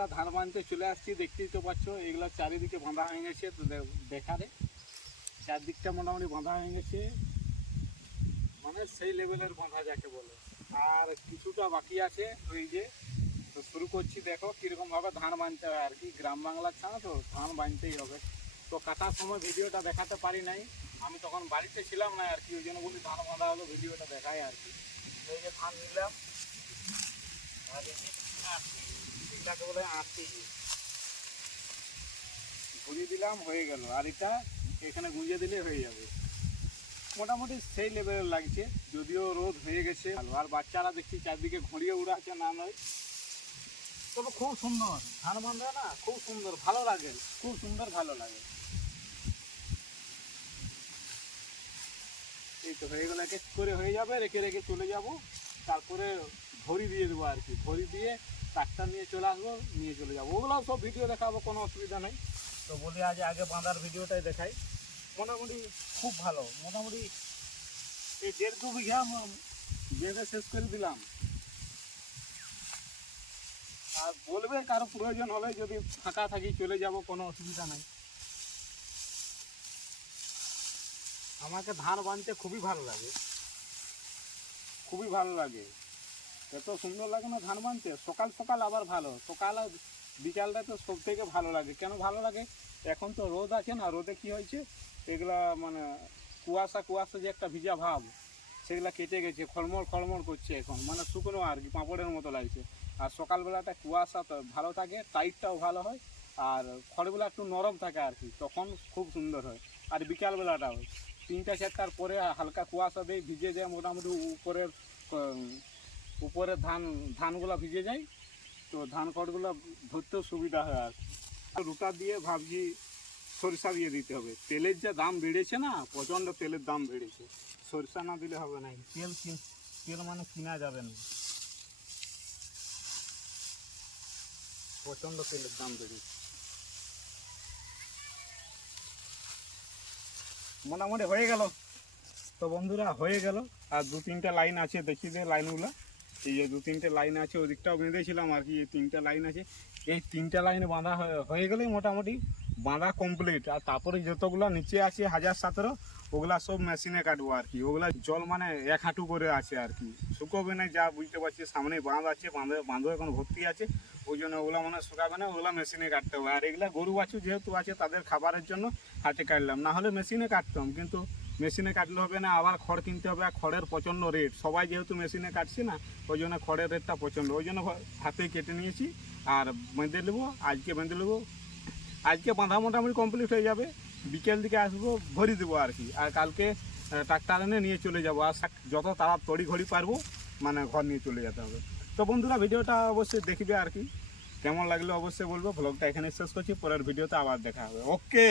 বন্ধুরা ধান বাঁধতে চলে আসছি, দেখতেই তো পাচ্ছ এগুলো চারিদিকে বাঁধা হয়ে গেছে। তো দেখারে চারদিকটা মোটামুটি বাঁধা হয়ে গেছে, মানে সেই লেভেলের বাঁধা যাকে বলে। আর কিছুটা বাকি আছে, ওই যে তো শুরু করছি। দেখো কীরকমভাবে ধান বাঁধতে হয় আর কি, গ্রাম বাংলার ছাড়া তো ধান বাঁধতেই হবে। তো কাটার সময় ভিডিওটা দেখাতে পারি নাই, আমি তখন বাড়িতে ছিলাম না আর কি, ওই জন্য বলি ধান বাঁধা হলো ভিডিওটা দেখায় আর কি। এই যে ধান নিলাম আর এগুলাকে বলে আঁটি ঘুরিয়ে দিলাম, হয়ে গেল। আর এটা এখানে গুঁজে দিলে হয়ে যাবে। মোটামুটি সেই লেভেলের লাগছে, যদিও রোদ হয়ে গেছে। আর বাচ্চারা দেখছি চারদিকে ঘুরিয়ে উড়াচ্ছে, না নয় তবে খুব সুন্দর ধান বাঁধা না, খুব সুন্দর, ভালো লাগে, খুব সুন্দর ভালো লাগে। এই তো হয়ে গেল, এক এক করে হয়ে যাবে, রেখে রেখে চলে যাব। তারপরে ভরি দিয়ে দেবো আর কি, ভরি দিয়ে ট্রাক্টর নিয়ে চলে আসবো, নিয়ে চলে যাবো। ওগুলোও সব ভিডিও দেখাবো, কোনো অসুবিধা নেই। তো বলি আজ আগে বাঁধার ভিডিওটাই দেখাই। মোটামুটি খুব ভালো, মোটামুটি এই 1.5-2 বিঘা বেঁধে শেষ করে দিলাম। আর বলবে কারো প্রয়োজন হলে, যদি ফাঁকা থাকি চলে যাব, কোনো অসুবিধা নাই। আমাকে ধান বাঁধতে খুবই ভালো লাগে, খুবই ভালো লাগে। এত সুন্দর লাগে না ধান বাঁধতে। সকাল সকাল আবার ভালো, সকাল আর বিকালটা তো সব থেকে ভালো লাগে। কেন ভালো লাগে? এখন তো রোদ আছে না, রোদে কি হয়েছে, এগুলা মানে কুয়াশা কুয়াশা যে একটা ভিজা ভাব, সেগুলা কেটে গেছে, খড়মড় খড়মড় করছে এখন, মানে শুকনো আর কি, পাঁপড়ের মতো লাগছে। আর সকালবেলাটা কুয়াশা তো ভালো থাকে, টাইটটাও ভালো হয়, আর খড়গুলো একটু নরম থাকে আর কি, তখন খুব সুন্দর হয়। আর বিকালবেলাটাও 3টা-4টার পরে হালকা কুয়াশা দিয়ে ভিজে যায়, মোটামুটি উপরের ধানগুলো ভিজে যায়, তো ধান খড়গুলো ধরতেও সুবিধা হয় আর কি। রুটা দিয়ে ভাবছি সরিষা দিয়ে দিতে হবে। তেলের যা দাম বেড়েছে না, প্রচণ্ড তেলের দাম বেড়েছে, সরিষা না দিলে হবে না। তেল মানে কিনা যাবে না, প্রচণ্ড তেলের দাম বেড়েছে। মোটামুটি হয়ে গেল তো বন্ধুরা, হয়ে গেল। আর 2-3টা লাইন আছে, দেখিয়ে দে লাইনগুলো। এই যে 2-3টে লাইন আছে, ওদিকটাও বেঁধেছিলাম আর কি, এই 3টা লাইন আছে। এই 3টা লাইন বাঁধা হয়ে গেলেই মোটামুটি বাঁধা কমপ্লিট। আর তারপরে যতগুলো নিচে আছে 1017, ওগুলা সব মেশিনে কাটবো আর কি। ওগুলা জল মানে 1 হাঁটু করে আছে আর কি, শুকোবে না, যা বুঝতে পারছি। সামনে বাঁধ আছে, বাঁধও এখন ভর্তি আছে, ওই জন্য ওগুলো মানে শুকাবে না, ওগুলো মেশিনে কাটতে হবে। আর এগুলা গরু বাছুর যেহেতু আছে, তাদের খাবারের জন্য হাতে কাটলাম, না হলে মেশিনে কাটতাম। কিন্তু মেশিনে কাটলে হবে না, আবার খড় কিনতে হবে, আর খড়ের প্রচণ্ড রেট। সবাই যেহেতু মেশিনে কাটছে না, ওই জন্য খড়ের রেটটা প্রচণ্ড, ওই জন্য হাতেই কেটে নিয়েছি। আর বেঁধে নেবো, আজকে বেঁধে নেবো। আজকে বাঁধা মোটামুটি কমপ্লিট হয়ে যাবে, বিকেল দিকে আসবো, ভরি দেবো আর কি। আর কালকে ট্রাক্টর এনে নিয়ে চলে যাবো। আর যত তাড়াতাড়ি ঘড়ি পারবো, মানে ঘর নিয়ে চলে যেতে হবে। তো বন্ধুরা ভিডিওটা অবশ্যই দেখবে আর কি, কেমন লাগলো অবশ্যই বলবো। ব্লগটা এখানে শেষ করছি, পরের ভিডিওতে আবার দেখা হবে। ওকে।